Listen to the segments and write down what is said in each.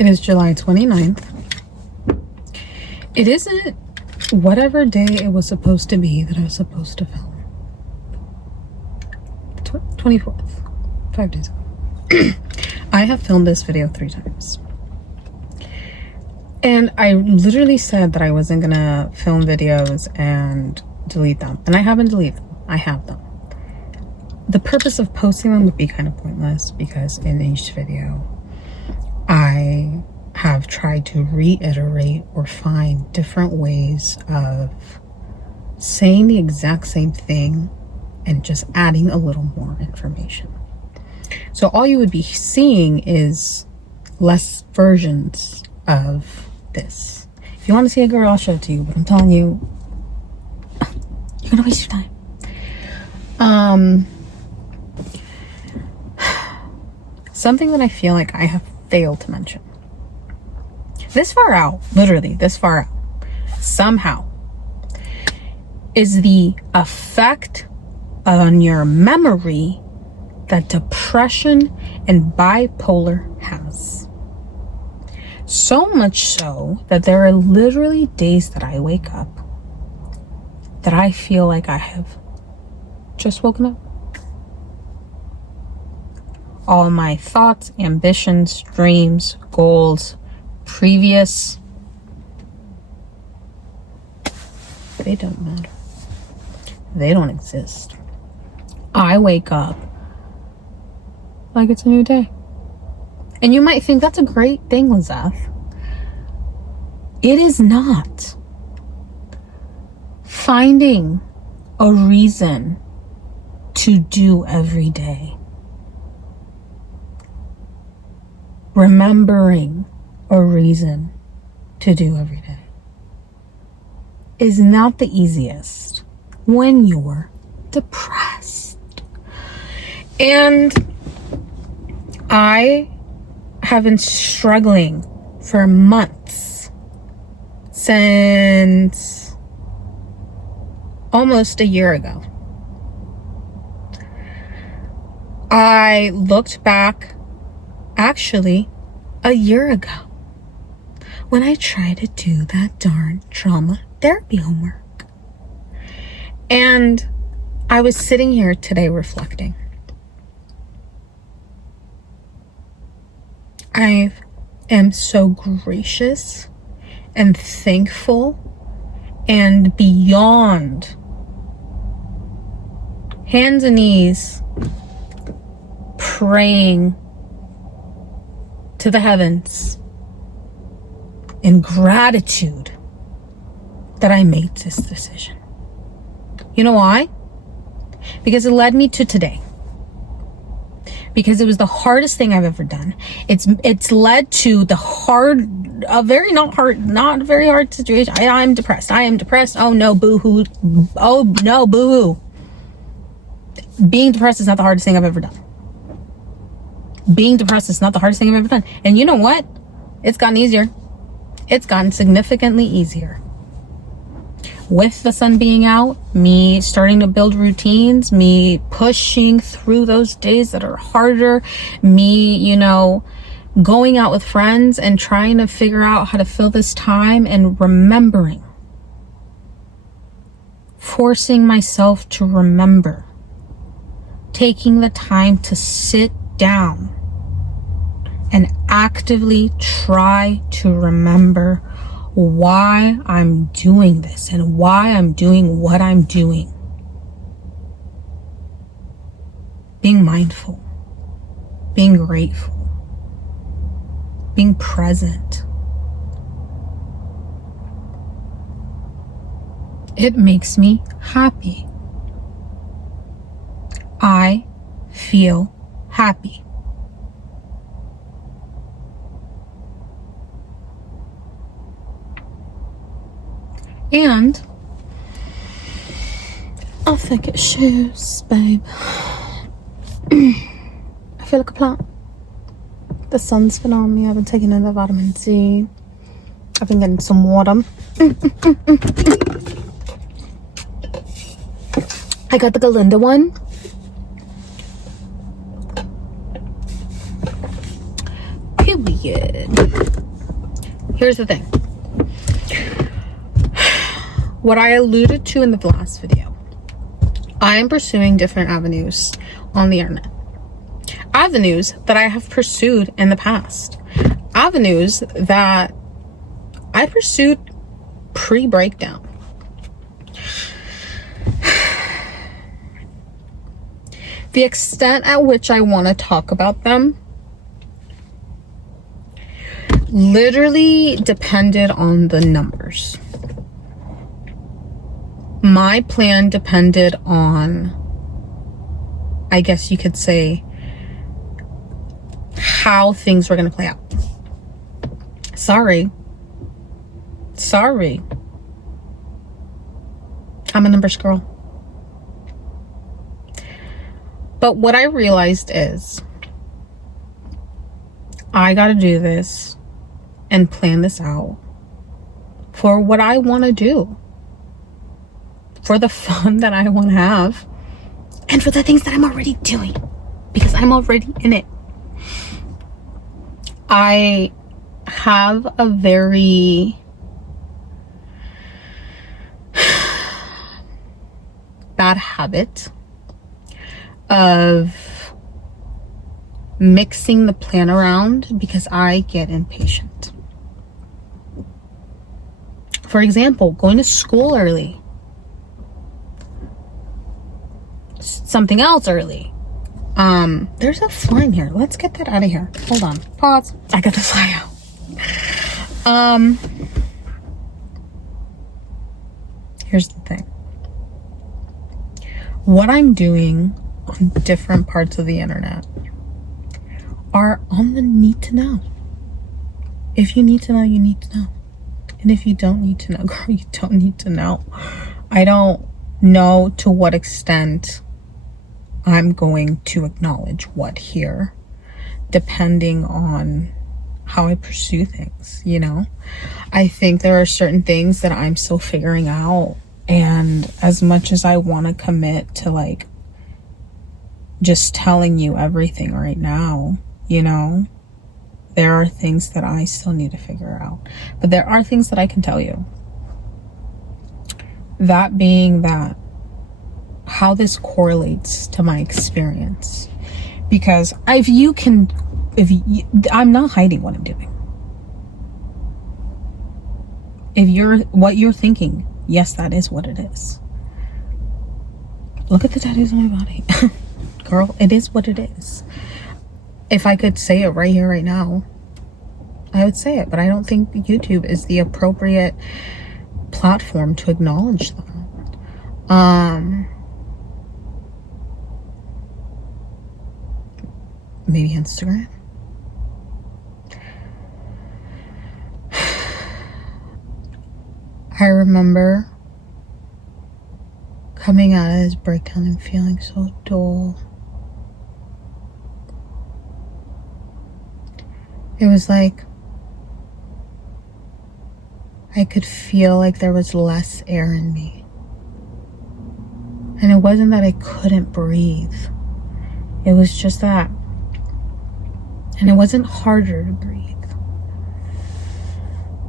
It is July 29th. It isn't whatever day it was supposed to be that I was supposed to film. 24th, 5 days ago. I have filmed this video 3 times. And I literally said that I wasn't gonna film videos and delete them. And I haven't deleted them. I have them. The purpose of posting them would be kind of pointless because in each video, I have tried to reiterate or find different ways of saying the exact same thing and just adding a little more information. So all you would be seeing is less versions of this. If you want to see a girl, I'll show it to you, but I'm telling you, you're gonna waste your time. Something that I feel like I have failed to mention. This far out, literally this far out, somehow, is the effect on your memory that depression and bipolar has. So much so that there are literally days that I wake up that I feel like I have just woken up. All my thoughts, ambitions, dreams, goals, previous, they don't matter. They don't exist. I wake up like it's a new day. And you might think that's a great thing, Lizeth. It is not. Finding a reason to do every day. Remembering a reason to do every day is not the easiest when you're depressed. And I have been struggling for months, since almost a year ago. I looked back actually a year ago when I tried to do that darn trauma therapy homework. And I was sitting here today reflecting. I am so gracious and thankful and beyond hands and knees praying to the heavens in gratitude that I made this decision. You know why? Because it led me to today. Because it was the hardest thing I've ever done. It's led to a not very hard situation. I'm depressed. I am depressed. Oh no, boo-hoo. Oh no, boo-hoo. Being depressed is not the hardest thing I've ever done. Being depressed is not the hardest thing I've ever done. And you know what? It's gotten easier. It's gotten significantly easier. With the sun being out, me starting to build routines, me pushing through those days that are harder, me, going out with friends and trying to figure out how to fill this time and remembering. Forcing myself to remember. Taking the time to sit down and actively try to remember why I'm doing this and why I'm doing what I'm doing. Being mindful, being grateful, being present. It makes me happy. I feel happy. And I think it shows, babe. I feel like a plant. The sun's been on me. I've been taking in the vitamin C. I've been getting some water. I got the Galinda one. Period. good. Here's the thing. What I alluded to in the last video, I am pursuing different avenues on the internet. Avenues that I have pursued in the past. Avenues that I pursued pre-breakdown. The extent at which I want to talk about them literally depended on the numbers. My plan depended on, I guess you could say, how things were going to play out. Sorry. I'm a numbers girl. But what I realized is I got to do this and plan this out for what I want to do, for the fun that I want to have, and for the things that I'm already doing, because I'm already in it. I have a very bad habit of mixing the plan around because I get impatient. For example, going to school early. Something else early. There's a fly in here. Let's get that out of here. Hold on. Pause. I got the fly out. Here's the thing. What I'm doing on different parts of the internet are on the need to know. If you need to know, you need to know. And if you don't need to know, girl, you don't need to know. I don't know to what extent I'm going to acknowledge what here, depending on how I pursue things, you know? I think there are certain things that I'm still figuring out. And as much as I want to commit to like just telling you everything right now, you know, there are things that I still need to figure out. But there are things that I can tell you. That being that, how this correlates to my experience. Because I'm not hiding what I'm doing. What you're thinking, yes, that is what it is. Look at the tattoos on my body. Girl, it is what it is. If I could say it right here, right now, I would say it. But I don't think YouTube is the appropriate platform to acknowledge them. Maybe Instagram. I remember coming out of this breakdown and feeling so dull. It was like I could feel like there was less air in me. And it wasn't that I couldn't breathe. It was just that. And it wasn't harder to breathe.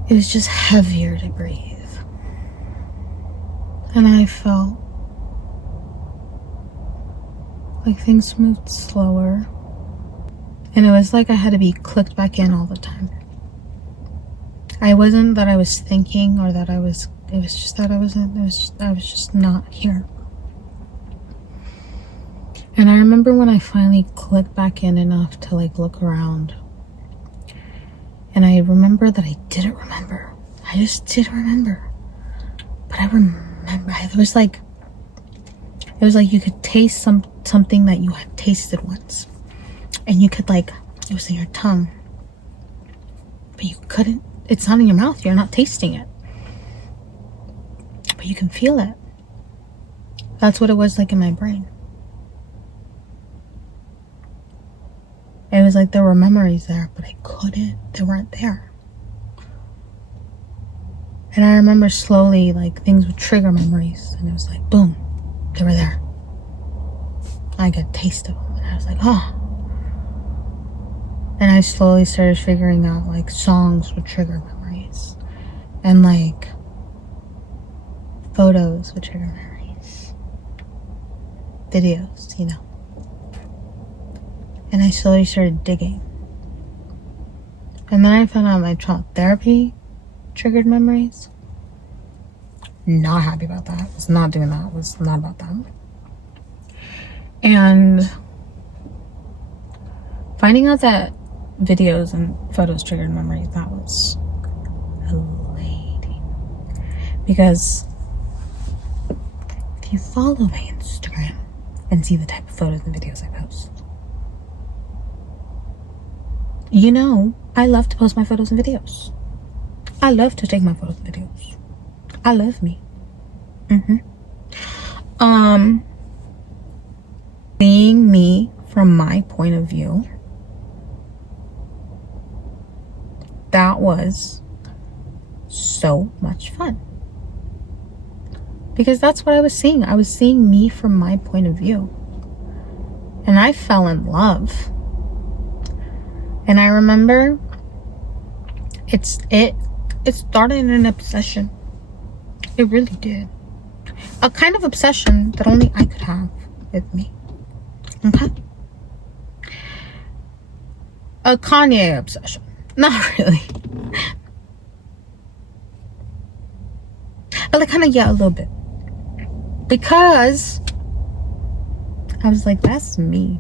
It was just heavier to breathe. And I felt like things moved slower. And it was like I had to be clicked back in all the time. I wasn't that I was thinking or that it was just that I was just not here. And I remember when I finally clicked back in enough to like look around. And I remember that I didn't remember. I just didn't remember. But I remember. It was like you could taste something that you had tasted once. And you could like, it was in your tongue. But you couldn't, it's not in your mouth. You're not tasting it. But you can feel it. That's what it was like in my brain. It was like there were memories there, but they weren't there. And I remember slowly, like, things would trigger memories. And it was like, boom, they were there. I got a taste of them. And I was like, oh. And I slowly started figuring out like songs would trigger memories, and like photos would trigger memories, videos, you know. And I slowly started digging. And then I found out my trauma therapy triggered memories. Not happy about that. Was not doing that. Was not about that. And finding out that videos and photos triggered memories, that was elating. Because if you follow my Instagram and see the type of photos and videos I post, you know I love to post my photos and videos. I love to take my photos and videos. I love me. Being me from my point of view, that was so much fun. Because that's what I was seeing. I was seeing me from my point of view. And I fell in love. And I remember it started in an obsession. It really did. A kind of obsession that only I could have with me. Okay? A Kanye obsession. Not really. But like kind of, yeah, a little bit. Because I was like, that's me.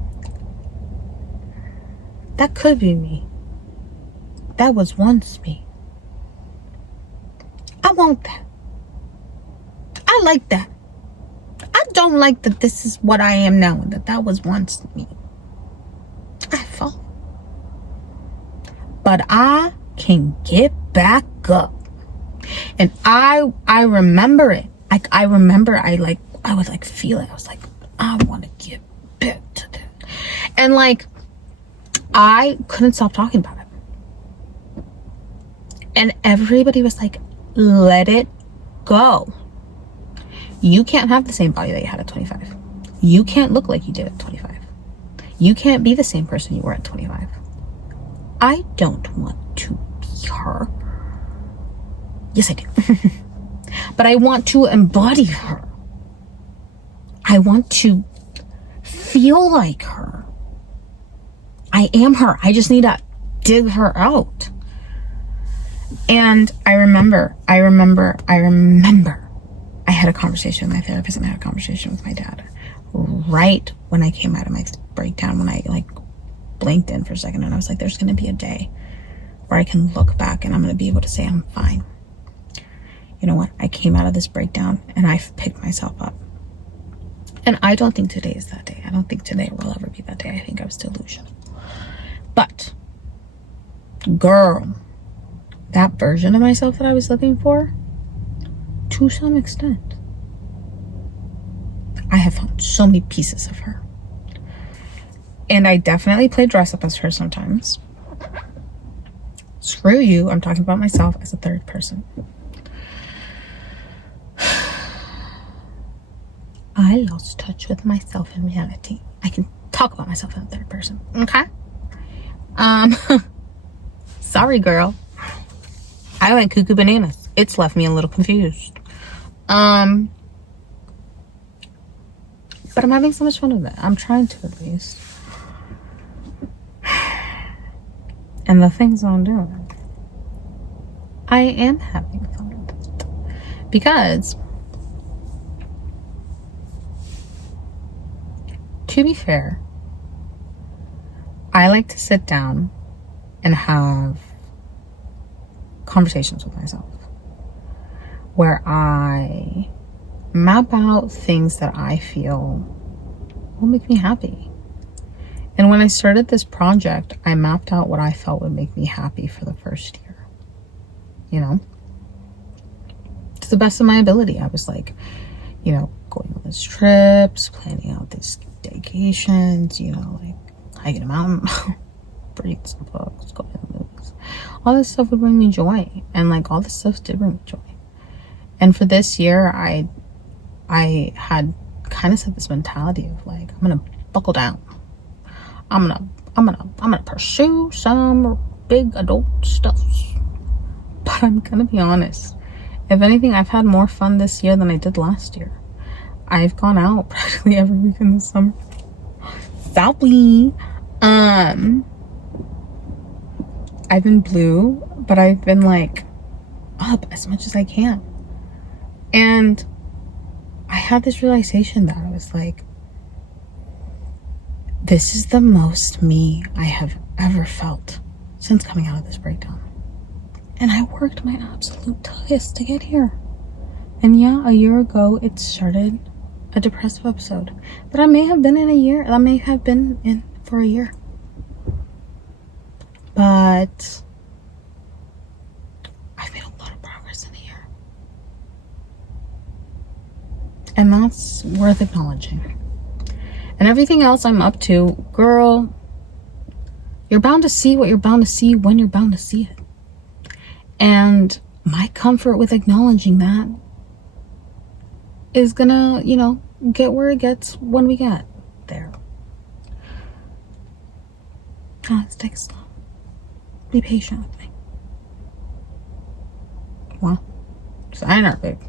That could be me. That was once me. I want that. I like that. I don't like that this is what I am now and that was once me. I fall. But I can get back up. And I remember it. I remember I would like feel it. I was like, I want to get back to that. And like, I couldn't stop talking about it. And everybody was like, let it go. You can't have the same body that you had at 25. You can't look like you did at 25. You can't be the same person you were at 25. I don't want to be her. Yes, I do. But I want to embody her. I want to feel like her. I am her. I just need to dig her out. And I remember I had a conversation with my therapist and I had a conversation with my dad right when I came out of my breakdown, when I like blinked in for a second, and I was like, there's going to be a day where I can look back and I'm going to be able to say I'm fine. You know what? I came out of this breakdown and I've picked myself up. And I don't think today is that day. I don't think today will ever be that day. I think I was delusional. But, girl, that version of myself that I was looking for, to some extent, I have found so many pieces of her. And I definitely play dress up as her sometimes. Screw you, I'm talking about myself as a third person. I lost touch with myself in reality. I can talk about myself in the third person. Okay? Sorry, girl. I went cuckoo bananas. It's left me a little confused. But I'm having so much fun with it. I'm trying to, at least. And the things I'm doing, I am having fun with it. Because, to be fair, I like to sit down and have conversations with myself where I map out things that I feel will make me happy. And when I started this project, I mapped out what I felt would make me happy for the first year. You know? To the best of my ability. I was like, you know, going on these trips, planning out these vacations, you know, like hiking a mountain, reading some books, going to the movies. All this stuff would bring me joy. And like all this stuff did bring me joy. And for this year, I had kind of set this mentality of like, I'm gonna buckle down. I'm gonna pursue some big adult stuff. But I'm gonna be honest. If anything, I've had more fun this year than I did last year. I've gone out practically every week in the summer. Sorry. I've been blue, but I've been like up as much as I can. And I had this realization that I was like, this is the most me I have ever felt since coming out of this breakdown. And I worked my absolute toughest to get here. And yeah, a year ago, it started a depressive episode that I may have been in for a year. But I've made a lot of progress in a year. And that's worth acknowledging. And everything else I'm up to, girl, you're bound to see what you're bound to see when you're bound to see it. And my comfort with acknowledging that is gonna, get where it gets when we get there. Let's take it slow. Be patient with me. Well, sign our babe.